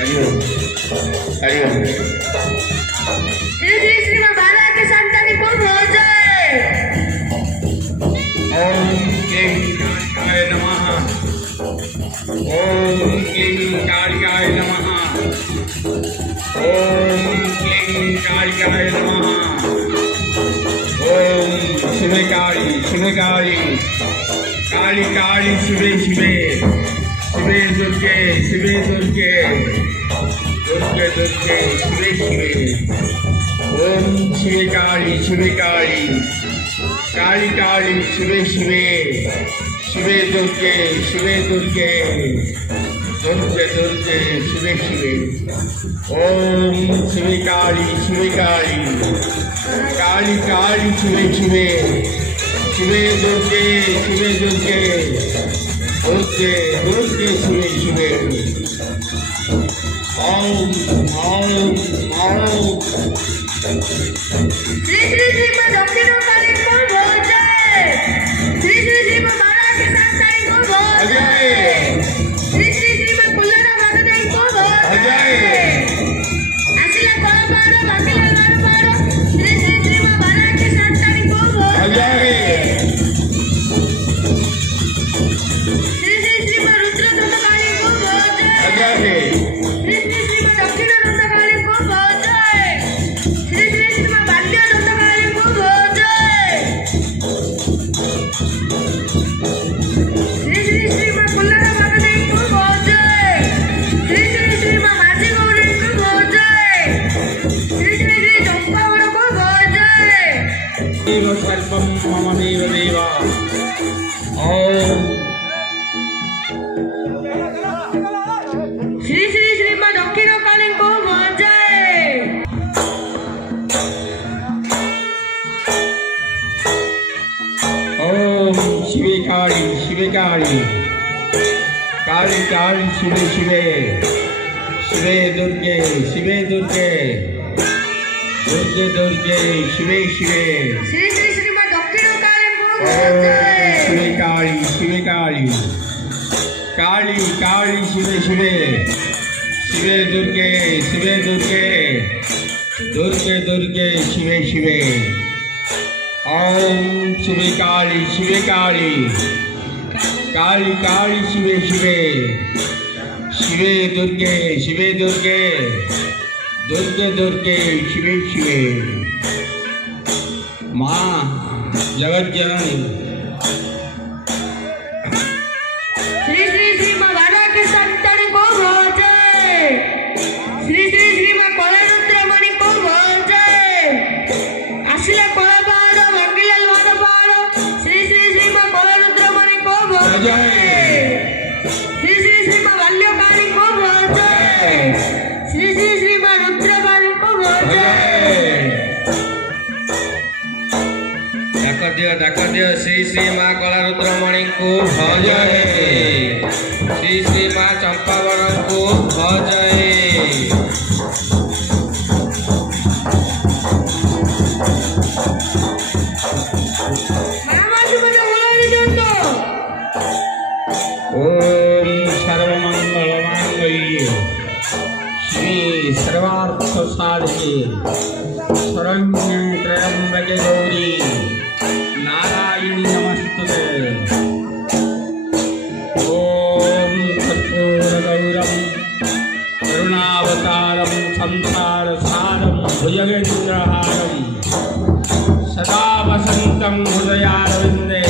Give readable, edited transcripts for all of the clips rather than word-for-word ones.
हरिओम हरिओम हरिओम। श्री श्री श्री बाला के संतानी को जय। ओम क्लीं कालिकाय नमः। ओम क्लीं कालिकाय नमः। ओम क्लीं कालिकाय नमः। ओम शिवे काली शिवे काली काली काली शिवे शिवे शिवे दुर्गे शिवे दुर्गे दुर्गे दुर्गे शिवे शिवे। ओम शिवे काली काली काली शिवे शिवे शिवे दुर्गे दुर्गे दुर्गे शिवे शिवे। ओम शिवे काली काली काली शिवे शिवे शिवे दुर्गे दुर्गे दुर्गे शिवे शिवे। ओम ओम ओम। श्री श्री श्री दक्षिण काली को जय। श्री श्री श्री बाला के संतानी को जय। श्री श्री श्री कुल्लरा भगदेव को जय। आशिला कोलपाड़ भागिला लालपाड़ श्री श्री श्री बाला के संतानी को जय। श्री श्री श्री रुद्र काली को जय। श्री श्री श्री दक्षिण काली को जय। श्री श्री श्री बाल्य काली को जय। श्री श्री श्री कुल्लरा भगदेव को जय। श्री श्री श्री माझी गौरी को जय। श्री श्री श्री चंपावड़ को जय। देव सर्वं मम देव देवा। ओम श्री श्री श्री दक्षिण काली को जय। ओम शिवे काली काली काली शिवे शिवे शिवे दुर्गे दुर्गे दुर्गे शिवे शिवे। श्री श्री श्री दक्षिण काली को ओम जय। शिवे काली काली शिवे शिवे शिवे दुर्गे दुर्गे शिवे शिवे। ओम शिवे काली काली शिवे शिवे शिवे दुर्गे दुर्गे शिवे शिवे। माँ जगज्जननी। श्री श्री श्री बाला के संतानी को जय। श्री श्री श्री कोलरुद्रमणि को जय। आशिला कोलपाड़ भागिला लालपाड़ श्री श्री श्री कोलरुद्रमणि को जय। श्री श्री श्री बाल्य काली को जय। श्री श्री श्री रुद्र काली को जय। डाक दियो श्री श्री माँ कलारुद्रमणि को जय। श्री श्री माँ चंपावड़ को जय। ओम सर्वमंगल मांगल्ये श्री सर्वार्थ साधके शरण्ये त्र्यंबके गौरी नारायणी नमस्तुते। ओम कर्पूरगौरम करुणावतारम संसारसारम भुजगेन्द्रहारम सदा वसन्तं हृदयारविन्दे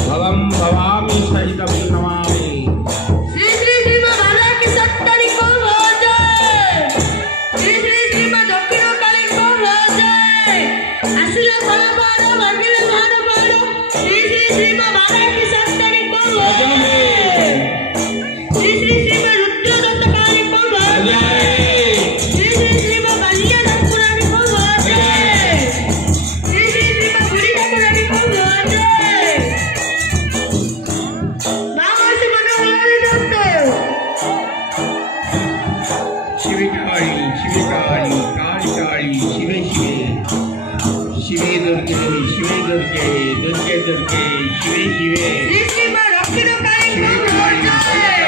भवं भवामि सहितं नमामि। श्री श्री श्री बाला के संतानी को जय। श्री श्री श्री दक्षिण काली को जय। आशिला कोलपाड़ भागिला लालपाड़ श्री श्री श्री बाला के संतानी को जय। श्री श्री श्री रुद्र काली को जय। श्री श्री श्री बाल्य को जय। श्री श्री श्री बुढ़ी को जय। दुर्गे दुर्गे शिवे शिवे श्री श्री मा रक्षणकारीଙ୍କୁ ଭୋଜେ